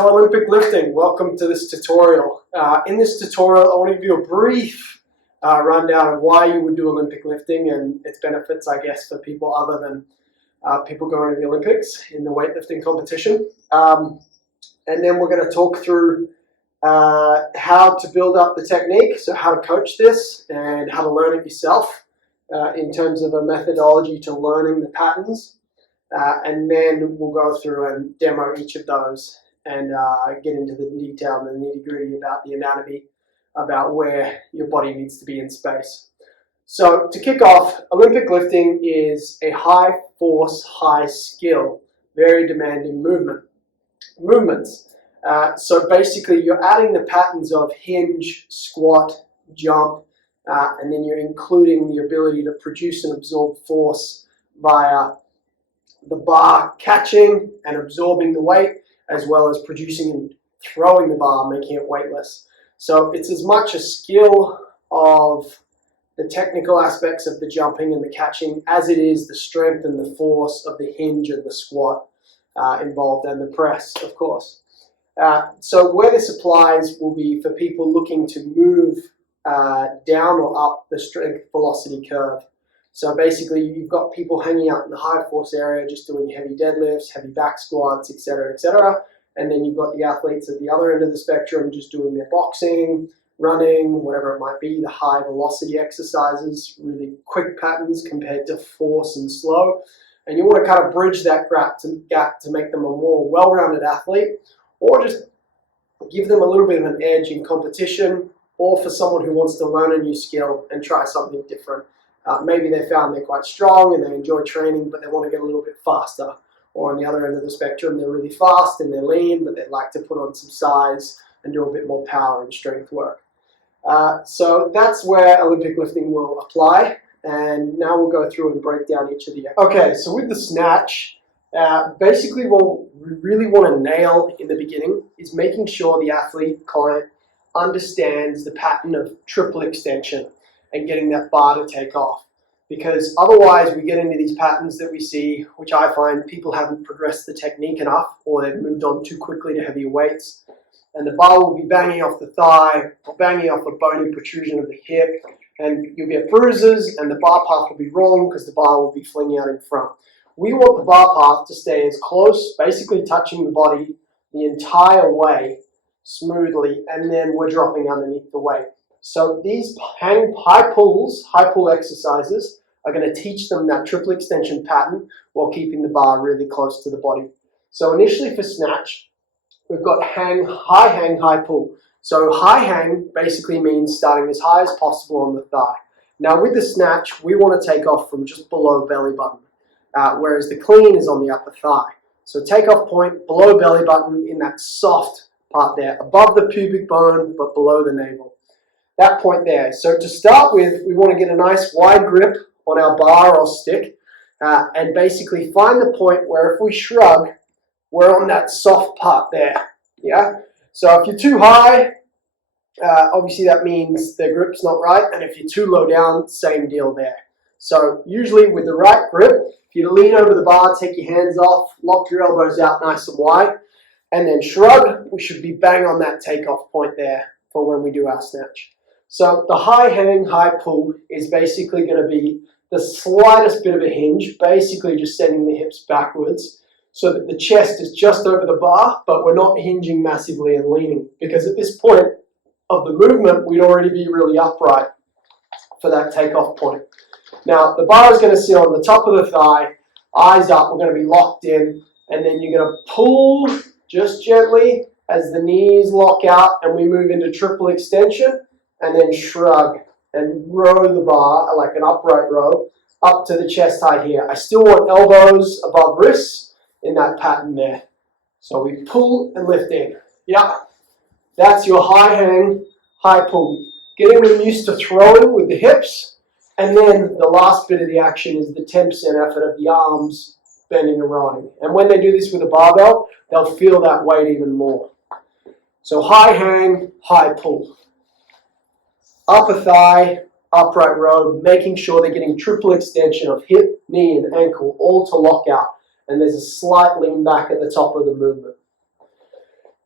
So Olympic lifting, welcome to this tutorial. In this tutorial, I want to give you a brief rundown of why you would do Olympic lifting and its benefits, I guess, for people other than people going to the Olympics in the weightlifting competition. And then we're going to talk through how to build up the technique, so how to coach this and how to learn it yourself in terms of a methodology to learning the patterns. And then we'll go through and demo each of those and get into the detail and the nitty-gritty about the anatomy, about where your body needs to be in space. So to kick off, Olympic lifting is a high force, high skill, very demanding movements. So basically you're adding the patterns of hinge, squat, jump, and then you're including the ability to produce and absorb force via the bar catching and absorbing the weight, as well as producing and throwing the bar, making it weightless. So it's as much a skill of the technical aspects of the jumping and the catching as it is the strength and the force of the hinge and the squat involved, and the press, of course. So where this applies will be for people looking to move down or up the strength velocity curve. So basically you've got people hanging out in the high force area just doing heavy deadlifts, heavy back squats, etc., etc. And then you've got the athletes at the other end of the spectrum just doing their boxing, running, whatever it might be, the high velocity exercises, really quick patterns compared to force and slow. And you want to kind of bridge that gap to make them a more well-rounded athlete, or just give them a little bit of an edge in competition, or for someone who wants to learn a new skill and try something different. Maybe they found they're quite strong and they enjoy training, but they want to get a little bit faster. Or on the other end of the spectrum, they're really fast and they're lean, but they'd like to put on some size and do a bit more power and strength work. So that's where Olympic lifting will apply. And now we'll go through and break down each of the. Okay, so with the snatch, basically what we really want to nail in the beginning is making sure the athlete, client, understands the pattern of triple extension and getting that bar to take off. Because otherwise we get into these patterns that we see, which I find people haven't progressed the technique enough, or they've moved on too quickly to heavier weights. And the bar will be banging off the thigh, or banging off a bony protrusion of the hip, and you'll get bruises, and the bar path will be wrong because the bar will be flinging out in front. We want the bar path to stay as close, basically touching the body the entire way smoothly, and then we're dropping underneath the weight. So these high pull exercises are going to teach them that triple extension pattern while keeping the bar really close to the body. So initially for snatch, we've got high hang, high pull. So high hang basically means starting as high as possible on the thigh. Now with the snatch, we want to take off from just below belly button, whereas the clean is on the upper thigh. So takeoff point below belly button in that soft part there, above the pubic bone but below the navel. That point there. So to start with, we want to get a nice wide grip on our bar or stick and basically find the point where if we shrug, we're on that soft part there. Yeah. So if you're too high, obviously that means the grip's not right, and if you're too low down, same deal there. So usually with the right grip, if you lean over the bar, take your hands off, lock your elbows out nice and wide, and then shrug, we should be bang on that takeoff point there for when we do our snatch. So the high hang, high pull is basically going to be the slightest bit of a hinge, basically just sending the hips backwards so that the chest is just over the bar, but we're not hinging massively and leaning, because at this point of the movement, we'd already be really upright for that takeoff point. Now, the bar is going to sit on the top of the thigh, eyes up, we're going to be locked in, and then you're going to pull just gently as the knees lock out and we move into triple extension, and then shrug and row the bar like an upright row up to the chest height here. I still want elbows above wrists in that pattern there. So we pull and lift in. Yeah, that's your high hang, high pull. Getting them used to throwing with the hips, and then the last bit of the action is the 10% effort of the arms bending and rowing. And when they do this with a barbell, they'll feel that weight even more. So high hang, high pull. Upper thigh, upright row, making sure they're getting triple extension of hip, knee, and ankle, all to lock out. And there's a slight lean back at the top of the movement.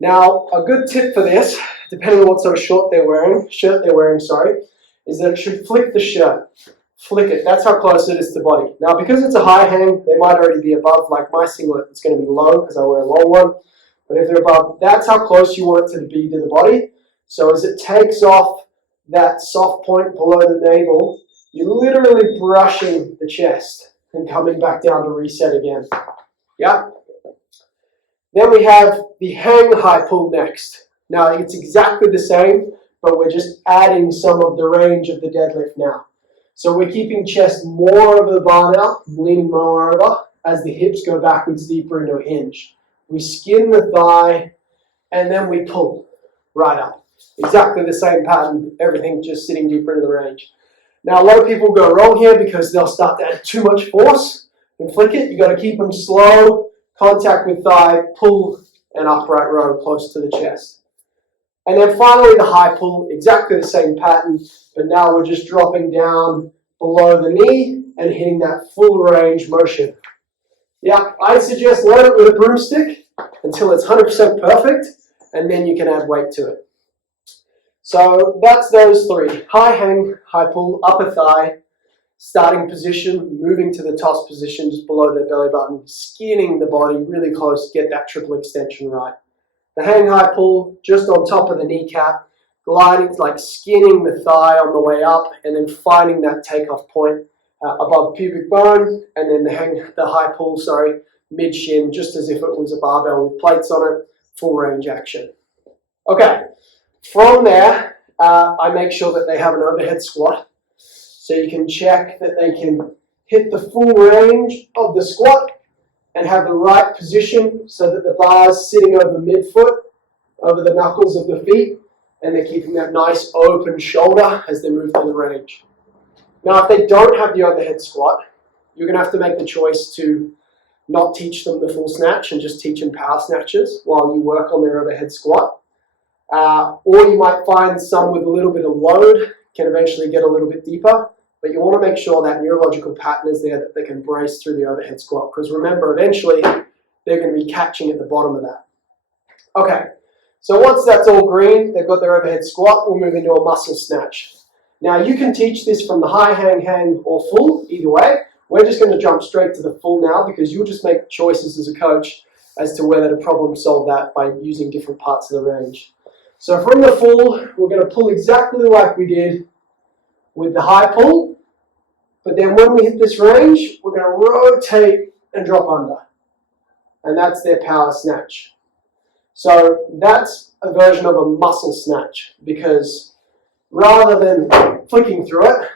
Now, a good tip for this, depending on what sort of shirt they're wearing, is that it should flick the shirt. Flick it. That's how close it is to the body. Now, because it's a high hang, they might already be above. Like my singlet, it's going to be low because I wear a long one. But if they're above, that's how close you want it to be to the body. So as it takes off that soft point below the navel, you're literally brushing the chest and coming back down to reset again. Yeah. Then we have the hang high pull next. Now it's exactly the same, but we're just adding some of the range of the deadlift now. So we're keeping chest more over the bar now, leaning more over as the hips go backwards deeper into a hinge. We skin the thigh and then we pull right up. Exactly the same pattern, everything just sitting deeper into the range. Now a lot of people go wrong here because they'll start to add too much force and flick it. You've got to keep them slow, contact with thigh, pull and upright row close to the chest. And then finally the high pull, exactly the same pattern, but now we're just dropping down below the knee and hitting that full range motion. Yeah, I suggest load it with a broomstick until it's 100% perfect, and then you can add weight to it. So that's those three: high hang, high pull, upper thigh, starting position, moving to the toss position just below the belly button, skinning the body really close, get that triple extension right. The hang high pull just on top of the kneecap, gliding, like skinning the thigh on the way up, and then finding that takeoff point above pubic bone, and then the high pull, mid shin, just as if it was a barbell with plates on it, full range action. Okay, from there, I make sure that they have an overhead squat, so you can check that they can hit the full range of the squat and have the right position so that the bar's sitting over midfoot, over the knuckles of the feet, and they're keeping that nice open shoulder as they move through the range. Now, if they don't have the overhead squat, you're going to have to make the choice to not teach them the full snatch and just teach them power snatches while you work on their overhead squat. Or you might find some with a little bit of load can eventually get a little bit deeper, but you want to make sure that neurological pattern is there that they can brace through the overhead squat, because remember, eventually they're going to be catching at the bottom of that. Okay, so once that's all green, they've got their overhead squat, we'll move into a muscle snatch. Now you can teach this from the high hang, or full, either way. We're just going to jump straight to the full now because you'll just make choices as a coach as to whether to problem solve that by using different parts of the range. So from the full, we're going to pull exactly like we did with the high pull, but then when we hit this range, we're going to rotate and drop under. And that's their power snatch. So that's a version of a muscle snatch, because rather than flicking through it,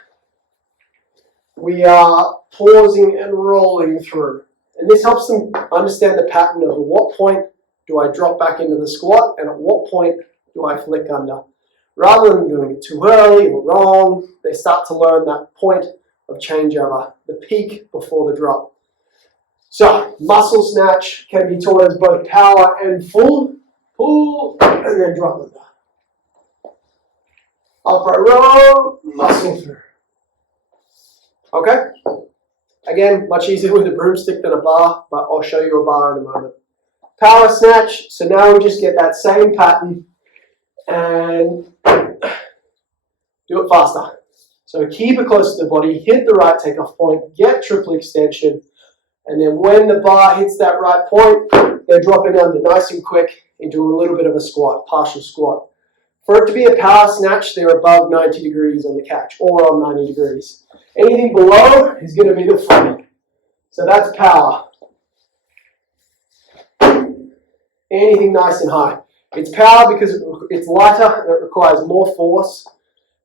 we are pausing and rolling through. And this helps them understand the pattern of at what point do I drop back into the squat and at what point do I flick under. Rather than doing it too early or wrong, they start to learn that point of changeover, the peak before the drop. So, muscle snatch can be taught as both power and full. Pull, and then drop under. Upright row, muscle through. Okay? Again, much easier with a broomstick than a bar, but I'll show you a bar in a moment. Power snatch, so now we just get that same pattern and do it faster. So keep it close to the body, hit the right takeoff point, get triple extension, and then when the bar hits that right point, they're dropping under nice and quick into a little bit of a squat, partial squat. For it to be a power snatch, they're above 90 degrees on the catch, or on 90 degrees. Anything below is going to be the flick. So that's power. Anything nice and high. It's power because it's lighter and it requires more force,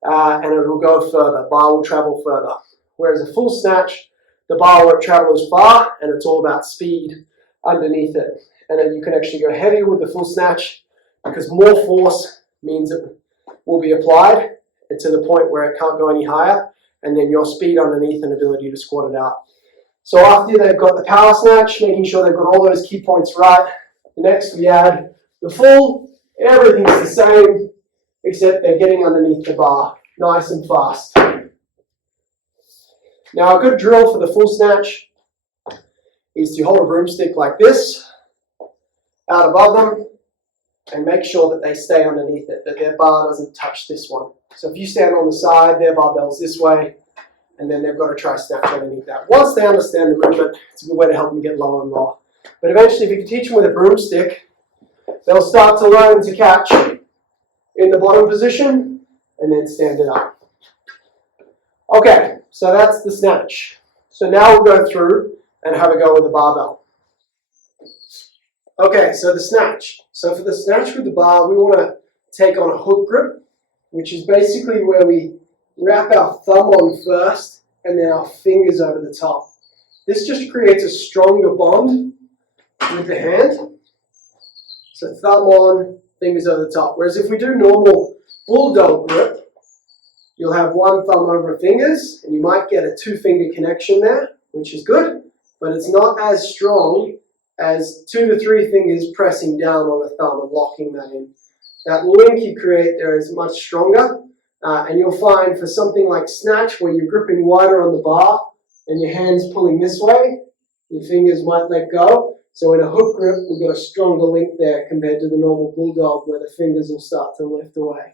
and it will go further. Bar will travel further. Whereas a full snatch, the bar won't travel as far, and it's all about speed underneath it. And then you can actually go heavier with the full snatch because more force means it will be applied to the point where it can't go any higher, and then your speed underneath and ability to squat it out. So after they've got the power snatch, making sure they've got all those key points right, next we add the full. Everything's the same, except they're getting underneath the bar, nice and fast. Now a good drill for the full snatch is to hold a broomstick like this, out above them, and make sure that they stay underneath it, that their bar doesn't touch this one. So if you stand on the side, their barbell's this way, and then they've got to try snatch underneath that. Once they understand the movement, it's a good way to help them get lower and lower. But eventually, if you can teach them with a broomstick, they'll start to learn to catch in the bottom position and then stand it up. Okay, so that's the snatch. So now we'll go through and have a go with the barbell. Okay, so the snatch. So for the snatch with the bar, we want to take on a hook grip, which is basically where we wrap our thumb on first and then our fingers over the top. This just creates a stronger bond with the hand. So thumb on, fingers over the top. Whereas if we do normal bulldog grip, you'll have one thumb over fingers and you might get a two-finger connection there, which is good, but it's not as strong as 2 to 3 fingers pressing down on the thumb and locking that in. That link you create there is much stronger, and you'll find for something like snatch where you're gripping wider on the bar and your hand's pulling this way, your fingers might let go. So in a hook grip, we've got a stronger link there compared to the normal bulldog where the fingers will start to lift away.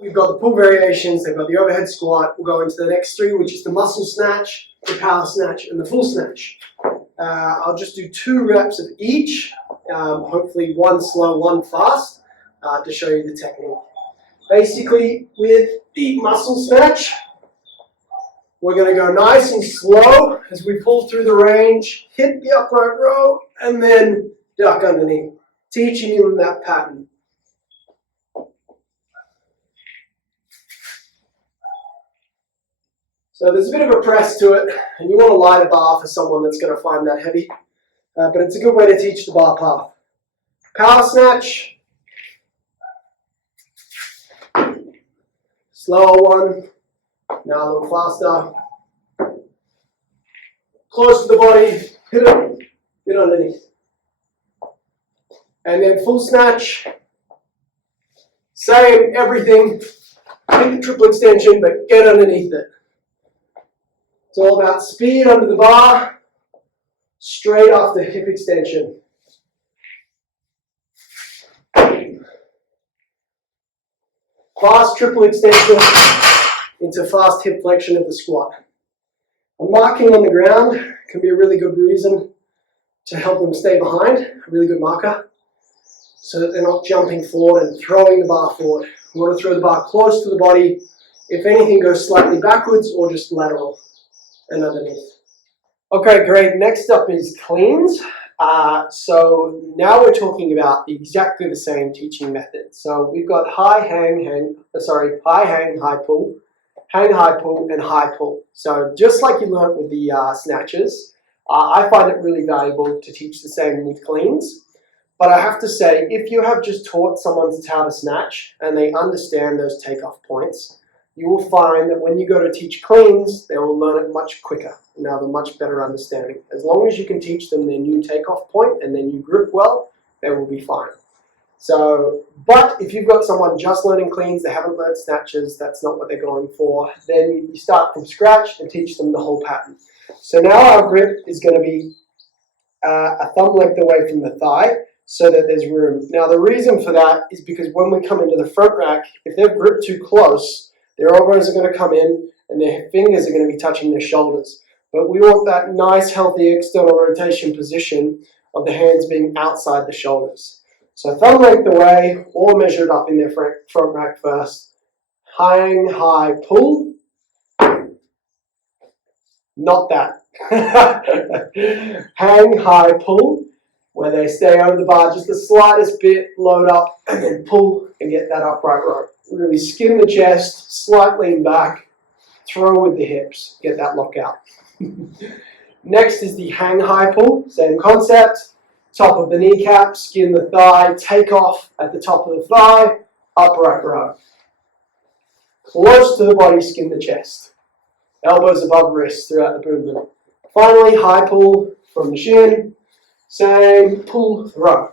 We've got the pull variations, they've got the overhead squat. We'll go into the next 3, which is the muscle snatch, the power snatch, and the full snatch. I'll just do 2 reps of each, hopefully 1 slow, 1 fast, to show you the technique. Basically, with the muscle snatch, we're going to go nice and slow as we pull through the range, hit the upright row, and then duck underneath, teaching them that pattern. So there's a bit of a press to it, and you want a lighter bar for someone that's going to find that heavy, but it's a good way to teach the bar path. Power snatch, slower one, now a little faster, close to the body, hit it, get underneath. And then full snatch, same, everything, hit the triple extension, but get underneath it. It's all about speed under the bar, straight after hip extension. Fast triple extension into fast hip flexion of the squat. A marking on the ground can be a really good reason to help them stay behind, a really good marker, so that they're not jumping forward and throwing the bar forward. We want to throw the bar close to the body. If anything, go slightly backwards or just lateral and underneath. Okay, great. Next up is cleans. So now we're talking about exactly the same teaching method. So we've got high hang, high pull, hang, high pull, and high pull. So just like you learned with the snatches, I find it really valuable to teach the same with cleans. But I have to say, if you have just taught someone how to snatch and they understand those takeoff points, you will find that when you go to teach cleans, they will learn it much quicker and have a much better understanding. As long as you can teach them their new takeoff point and their new grip well, they will be fine. So, but if you've got someone just learning cleans, they haven't learned snatches, that's not what they're going for, then you start from scratch and teach them the whole pattern. So now our grip is going to be a thumb length away from the thigh so that there's room. Now the reason for that is because when we come into the front rack, if they're gripped too close, their elbows are going to come in and their fingers are going to be touching their shoulders. But we want that nice, healthy external rotation position of the hands being outside the shoulders. So thumb length away or measure it up in their front rack first. Hang, high, pull. Not that. Hang, high, pull, where they stay over the bar just the slightest bit, load up, and then pull and get that upright row. Really skin the chest, slight lean back, throw with the hips, get that lockout. Next is the hang high pull, same concept. Top of the kneecap, skin the thigh, take off at the top of the thigh, upright row. Close to the body, skin the chest. Elbows above wrists throughout the movement. Finally, high pull from the shin, same pull, row.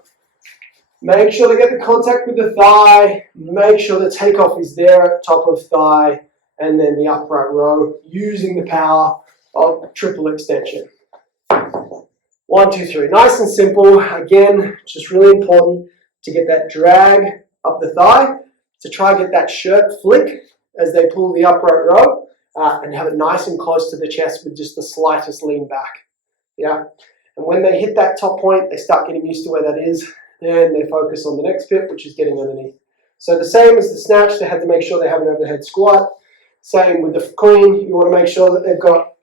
Make sure they get the contact with the thigh, make sure the takeoff is there at top of thigh, and then the upright row using the power of triple extension. 1, 2, 3. Nice and simple. Again, just really important to get that drag up the thigh, to try and get that shirt flick as they pull the upright row, and have it nice and close to the chest with just the slightest lean back. Yeah. And when they hit that top point, they start getting used to where that is, and they focus on the next bit, which is getting underneath. So the same as the snatch, they had to make sure they have an overhead squat. Same with the clean, you want to make sure that they've got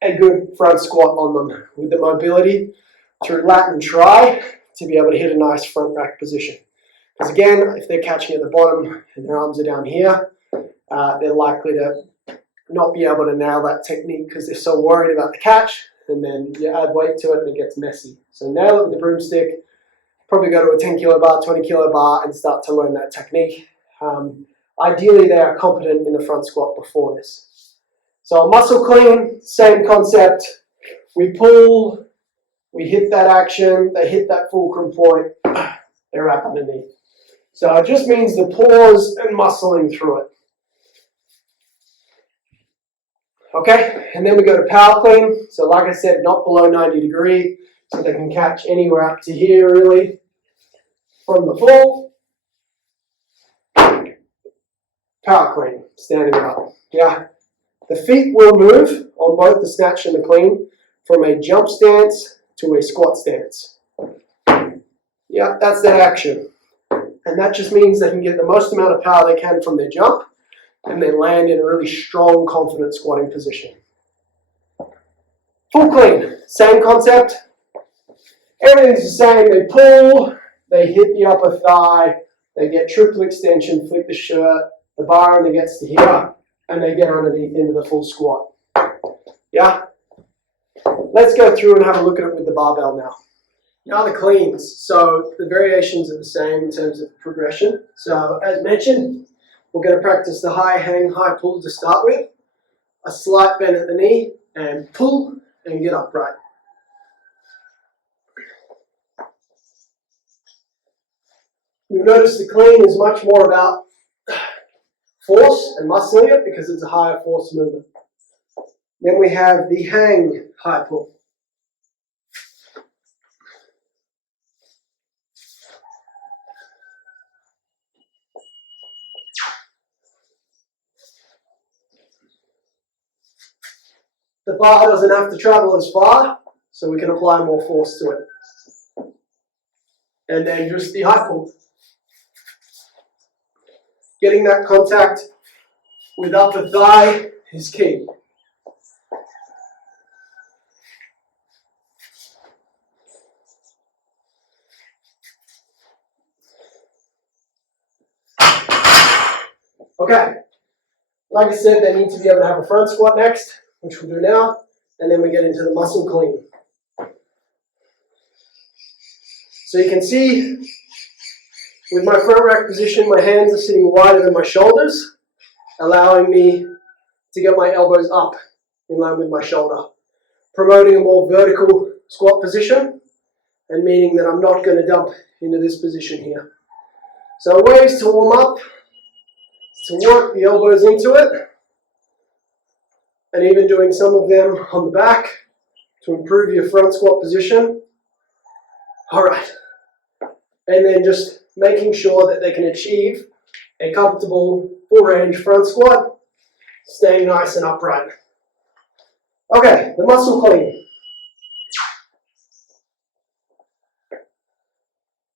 a good front squat on them with the mobility through lat and try to be able to hit a nice front rack position. Because again, if they're catching at the bottom and their arms are down here, they're likely to not be able to nail that technique because they're so worried about the catch, and then you add weight to it and it gets messy. So nail it with the broomstick, probably go to a 10 kilo bar, 20 kilo bar and start to learn that technique. Ideally, they are competent in the front squat before this. So a muscle clean, same concept. We pull, we hit that action, they hit that fulcrum point, they wrap underneath. So it just means the pause and muscling through it. Okay, and then we go to power clean. So like I said, not below 90 degree, so they can catch anywhere up to here really from the floor. Power clean, standing up. Yeah, the feet will move on both the snatch and the clean from a jump stance to a squat stance. Yeah, that's that action. And that just means they can get the most amount of power they can from their jump and then land in a really strong, confident squatting position. Full clean, same concept. Everything's the same. They pull, they hit the upper thigh, they get triple extension, flick the shirt, the bar only gets to here, and they get underneath into the full squat. Yeah? Let's go through and have a look at it with the barbell now. Now the cleans. So the variations are the same in terms of progression. So as mentioned, we're going to practice the high hang, high pull to start with. A slight bend at the knee, and pull, and get upright. You'll notice the clean is much more about force and muscling it because it's a higher force movement. Then we have the hang, high pull. the bar doesn't have to travel as far, so we can apply more force to it. And then just the high pull. Getting that contact with upper thigh is key. Okay, like I said, they need to be able to have a front squat next, which we'll do now, and then we get into the muscle clean. So you can see, with my front rack position, my hands are sitting wider than my shoulders, allowing me to get my elbows up in line with my shoulder, promoting a more vertical squat position, and meaning that I'm not going to dump into this position here. So ways to warm up, to work the elbows into it, and even doing some of them on the back to improve your front squat position. All right, and then just making sure that they can achieve a comfortable full range front squat, staying nice and upright. Okay, the muscle clean.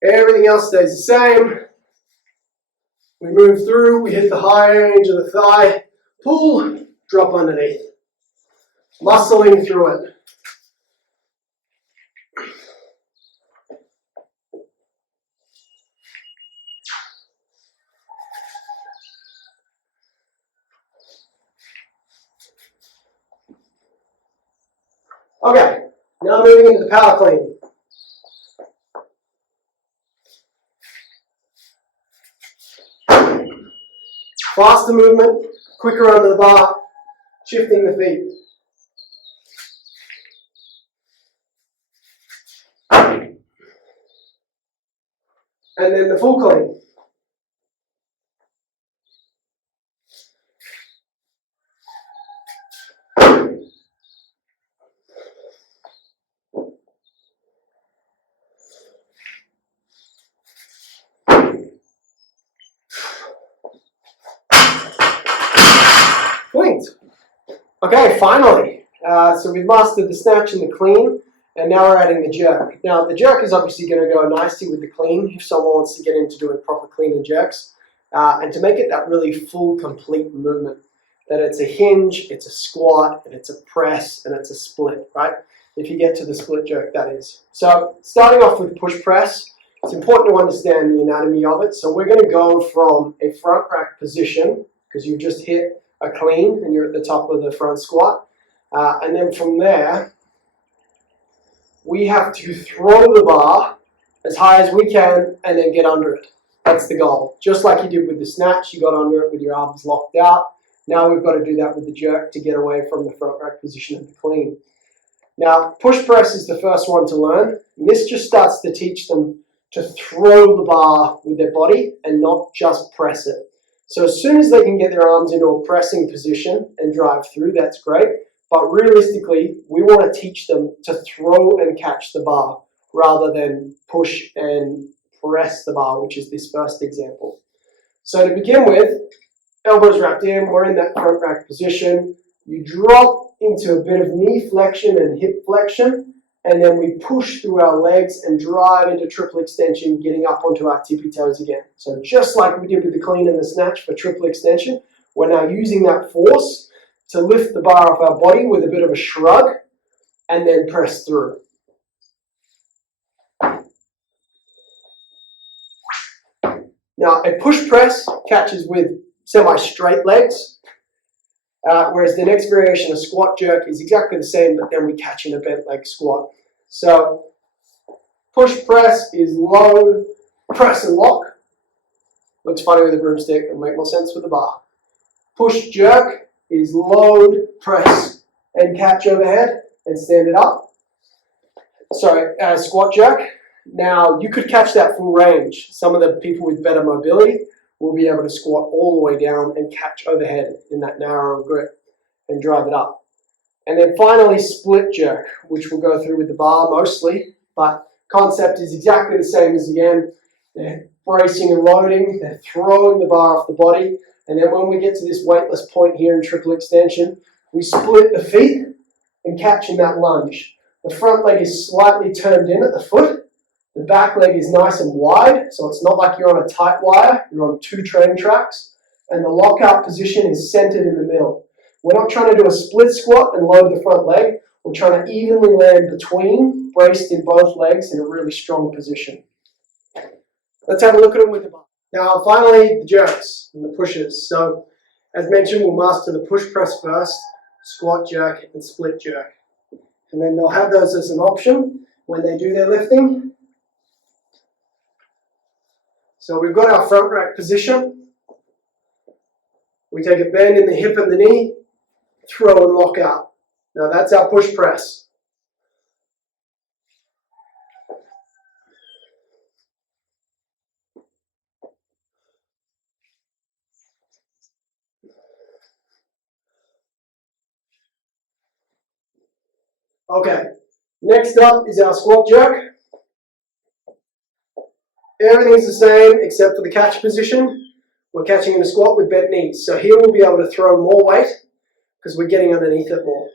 Everything else stays the same. We move through, we hit the high range of the thigh, pull, drop underneath. Muscling through it. Okay, now moving into the power clean. Faster movement, quicker under the bar, shifting the feet. And then the full clean. Cleans. Okay, finally. So we've mastered the snatch and the clean, and now we're adding the jerk. Now the jerk is obviously going to go nicely with the clean if someone wants to get into doing proper clean and jerks, and to make it that really full, complete movement. That it's a hinge, it's a squat, and it's a press, and it's a split, right? If you get to the split jerk, that is. So starting off with push press, it's important to understand the anatomy of it. So we're going to go from a front rack position, because you've just hit a clean and you're at the top of the front squat. And then from there, we have to throw the bar as high as we can and then get under it. That's the goal. Just like you did with the snatch, you got under it with your arms locked out. Now we've got to do that with the jerk to get away from the front rack position of the clean. Now, push press is the first one to learn. And this just starts to teach them to throw the bar with their body and not just press it. So as soon as they can get their arms into a pressing position and drive through, that's great. But realistically, we want to teach them to throw and catch the bar rather than push and press the bar, which is this first example. So to begin with, elbows wrapped in, we're in that front rack position. You drop into a bit of knee flexion and hip flexion, and then we push through our legs and drive into triple extension, getting up onto our tippy toes again. So just like we did with the clean and the snatch for triple extension, we're now using that force to lift the bar off our body with a bit of a shrug and then press through. Now, a push press catches with semi-straight legs, whereas the next variation of squat jerk is exactly the same, but then we catch in a bent leg squat. So, push press is load, press and lock. Looks funny with a broomstick, it'll make more sense with the bar. Push jerk is load, press, and catch overhead and stand it up. Sorry, squat jerk. Now, you could catch that full range. Some of the people with better mobility will be able to squat all the way down and catch overhead in that narrow grip and drive it up. And then finally, split jerk, which we'll go through with the bar mostly, but concept is exactly the same as again. They're bracing and loading, they're throwing the bar off the body, and then when we get to this weightless point here in triple extension, we split the feet and catch in that lunge. The front leg is slightly turned in at the foot. The back leg is nice and wide, so it's not like you're on a tight wire, you're on 2 train tracks, and the lockout position is centered in the middle. We're not trying to do a split squat and load the front leg, we're trying to evenly land between, braced in both legs in a really strong position. Let's have a look at them with the bar. Now finally, the jerks and the pushes. So as mentioned, we'll master the push press first, squat jerk and split jerk. And then they'll have those as an option when they do their lifting. So we've got our front rack position. We take a bend in the hip and the knee, throw and lock out. Now that's our push press. Okay, next up is our squat jerk. Everything's the same except for the catch position. We're catching in a squat with bent knees. So here we'll be able to throw more weight because we're getting underneath it more.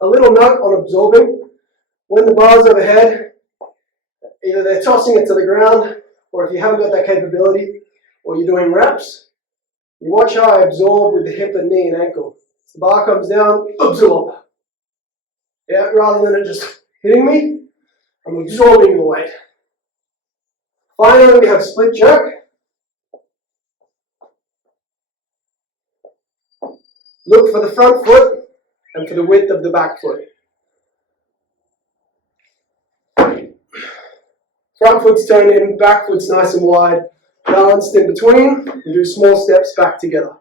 A little note on absorbing. When the bar's overhead, either they're tossing it to the ground, or if you haven't got that capability, or you're doing reps, you watch how I absorb with the hip and knee and ankle. As the bar comes down, absorb. Yeah, rather than it just hitting me, I'm absorbing the weight. Finally, we have split jerk. Look for the front foot and for the width of the back foot. Front foot's turned in, back foot's nice and wide, balanced in between. We do small steps back together.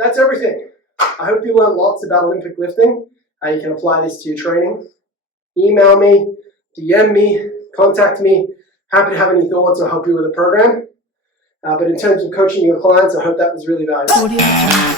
That's everything. I hope you learned lots about Olympic lifting, how you can apply this to your training. Email me, DM me, contact me. Happy to have any thoughts or help you with the program. But in terms of coaching your clients, I hope that was really valuable.